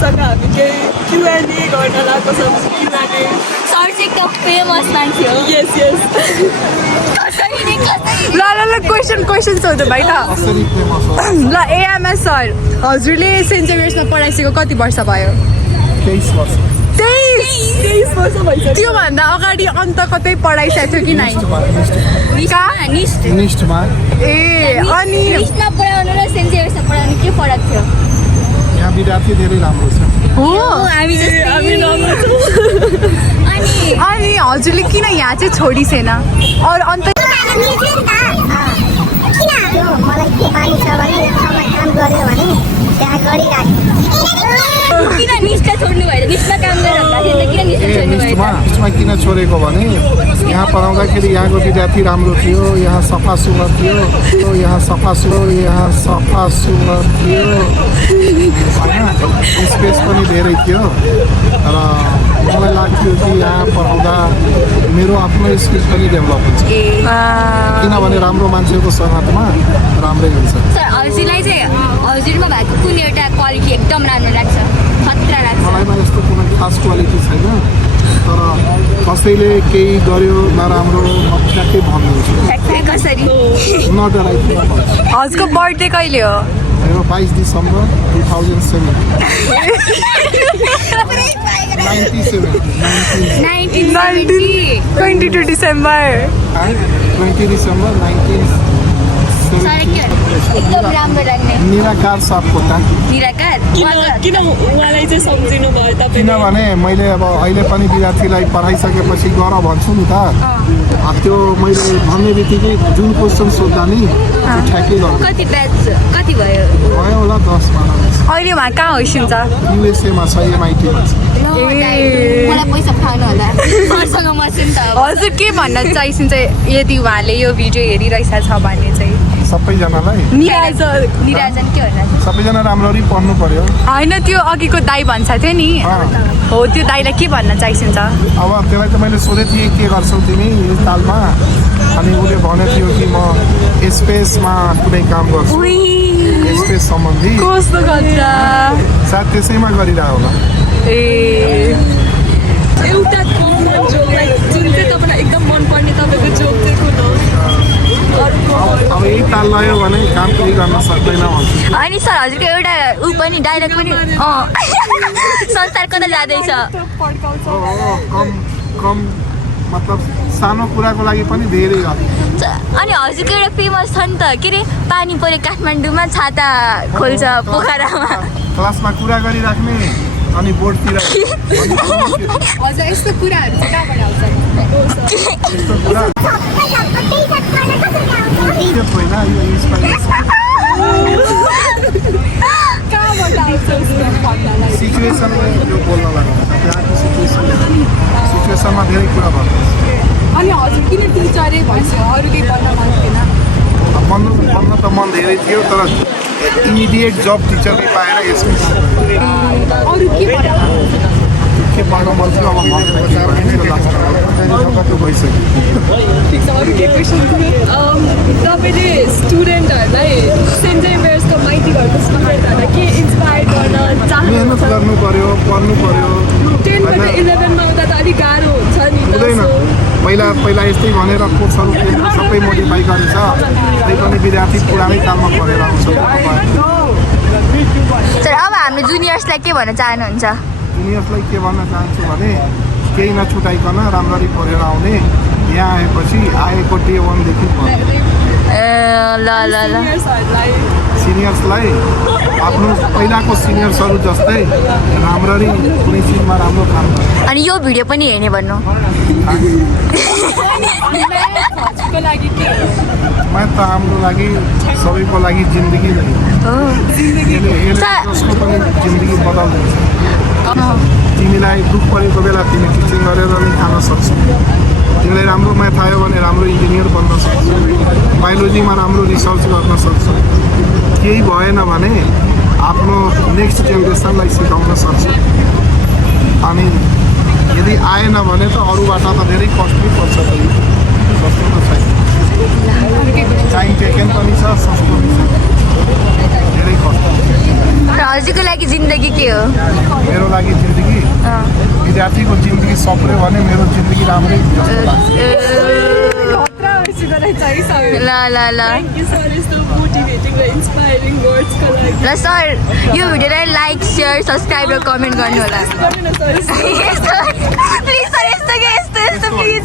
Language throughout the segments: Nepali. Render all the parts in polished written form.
सरसँग हामी केही Q&A गर्न लागेको छ Q&A सर चाहिँ एकदम फेमस मान्छे हो यस यस ल क्वेसन सोध्नु भाइ त ल एएमएस सर हजुरले सेन्ट जेभियर्समा पढाइसकेको कति वर्ष भयो 23 वर्ष 23 वर्ष भइसक्यो त्योभन्दा अगाडि अन्त कतै पढाइसकेको थियो कि नै निष्ठमा ए अनि निस्टमा पढाउनु र सेन्ट जेभियर्समा पढाउनु के फरक थियो यहाँ विद्यार्थी धेरै राम्रो छ हो हामी हामी राम्रो छौँ अनि हजुरले किन यहाँ चाहिँ छोडिसेन अरू अन्त किन निस्टा छोड्नु भएर निस्टमा काम गरिरहँदाखेरि किन निस्टा छोड्नु भएर निष्ठमा किन छोडेको भने यहाँ पढाउँदाखेरि यहाँको विद्यार्थी राम्रो थियो यहाँ सफा सुग्घर थियो यहाँ सफा सुग्घर थियो होइन स्पेस पनि धेरै थियो र मलाई लाग्थ्यो कि यहाँ पढाउँदा मेरो आफ्नो स्किल पनि डेभलप हुन्छ किनभने राम्रो मान्छेको सङ्गतमा राम्रै हुन्छ सर हजुरलाई चाहिँ हजुरमा भएको कुन एउटा क्वालिटी एकदम राम्रो लाग्छ खतरा लाग्छ मलाईमा यस्तो कुनै खास क्वालिटी छैन तर कसैले केही गर्यो नराम्रो म ठ्याक्कै भन्नुहुन्छ कसरी नडराइकन भन्छु हजुरको बर्थडे कहिले हो मेरो 22 डिसेम्बर 22 डिसेम्बर 20 डिसेम्बर 1970 एकदम राम्रो लाग्ने निराकार सापकोटा निराकार किन उहाँलाई चाहिँ सम्झिनु भयो तपाईँ किनभने मैले अब अहिले पनि विद्यार्थीलाई पढाइसकेपछि गर भन्छु नि त त्यो मैले भन्ने बित्तिकै जुन क्वेसन सोद्धा नि ठ्याक्कै गर्नु कति ब्याच कति भयो भयो होला 10-12 अहिले उहाँ कहाँ होइसिन्छ युएसएमा छ एमआइटीमा छ मलाई पैसा खानु होला सरसँग मसिन त हजुर के भन्न चाहनुहुन्छ यदि उहाँले यो भिडियो हेरिरहेछ छ भने चाहिँ सबैजनालाई निराजन के होला सबैजना राम्ररी पढ्नु पर्यो होइन त्यो अघिको दाई भन्छ थियो नि हो त्यो दाईलाई के भन्न चाहनुहुन्छ अब त्यसलाई त मैले सोधेको थिएँ के गर्छौ तिमी यो तालमा अनि उसले भनेको थियो कि म स्पेसमा कुनै काम गर्छु स्पेस सम्बन्धी कस्तो गर्छ सायद त्यसैमा गरिरहेको होला ए एउटा कमन जोक जुन चाहिँ तपाईँलाई एकदम मनपर्ने तपाईँको जोक चाहिँ कुन हो अब यही ताल लगायो भने काम केही गर्न सक्दैन भन्छु अनि सर हजुरको एउटा ऊ पनि डाइरेक्ट पनि संसार कता जाँदैछ कम मतलब सानो कुराको लागि पनि धेरै अनि हजुरको एउटा फेमस छ नि त के अरे पानी पऱ्यो काठमाडौँमा छाता खोल्छ पोखरामा क्लासमा कुरा गरिराख्ने अनि बोर्डतिर हजुर यस्तो कुराहरू चाहिँ कहाँबाट आउँछ यस्तो कुरा त्यो होइन यो इन्सपाइरेसन कहाँबाट आउँछ सिचुएसनले यो बोल्न लाग्छ त्यहाँको सिचुएसनमा धेरै कुरा भन्नु अनि हजुर किन टिचरै भइसक्यो अरू केही भन्न मन थिएन भन्न त मन धेरै थियो तर इमिडिएट जब टिचरले पाएर यसमा अरू के पढ्न मन थियो अब त्यो भइसक्यो ठिक छ अरू के क्वेसन तपाईँले स्टुडेन्टहरूलाई सेन्ट जेभियर्सको माइती घरको स्टुडेन्टहरूलाई के इन्सपायर गर्न मेहनत चाहनुहुन्छ गर्नु पर्यो पढ्नु पर्यो 10बाट 11मा आउँदा त अलिक गाह्रो हुन्छ नि त हुँदैन पहिला यस्तै भनेर कोर्सहरू सबै मोडिफाई गरेछ त्यही पनि विद्यार्थी पुरानै काममा पढेर आउँछ सर अब हाम्रो जुनियर्सलाई के भन्न चाहनुहुन्छ जुनियर्सलाई के भन्न चाहन्छु भने केही नछुटाइकन राम्ररी पढेर आउने यहाँ आएपछि आएको डे 1 देखि पढ्ने ल सिनियर्सलाई आफ्नो पहिलाको सिनियर्सहरू जस्तै राम्ररी कुनै चिजमा राम्रो काम गर्ने अनि यो भिडियो पनि हेर्ने भन्नु म्याथ त हाम्रो लागि सबैको लागि जिन्दगी नै जसको पनि जिन्दगी बदल्दैछ तिमीलाई दुःख परेको बेला तिमी टिचिङ गरेर पनि खान सक्छौ तिमीलाई राम्रो म्याथ आयो भने राम्रो इन्जिनियर बन्न सक्छौ बायोलोजीमा राम्रो रिसर्च गर्न सक्छौ केही भएन भने आफ्नो नेक्स्ट जेनेरेसनलाई सिकाउन सक्छौ अनि यदि आएन भने त अरूबाट त धेरै कस्टली पर्छ सस्तो त छैन टाइम टेकन पनि छ सस्तो पनि छ धेरै कष्ट। हजुरको लागि जिन्दगी के हो? मेरो लागि जिन्दगी विद्यार्थीको जिन्दगी सप्रियो भने मेरो जिन्दगी राम्रै जस्तो लाग्छ। खतरा भइसक्यो रहेछ है सर। ल ल ल Thank you sir, यस्तो मोटिभेटिङ र इन्सपायरिङ वर्ड्सको लागि। ल सर यो भिडियोलाई लाइक सेयर सब्सक्राइब र कमेन्ट गर्नु होला गर्नु न सर। यस्तो प्लिज सर यस्तो के यस्तो प्लिज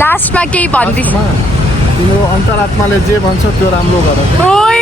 लास्टमा केही भन्दिस् तिम्रो अन्तरात्माले जे भन्छ त्यो राम्रो गर। ओइ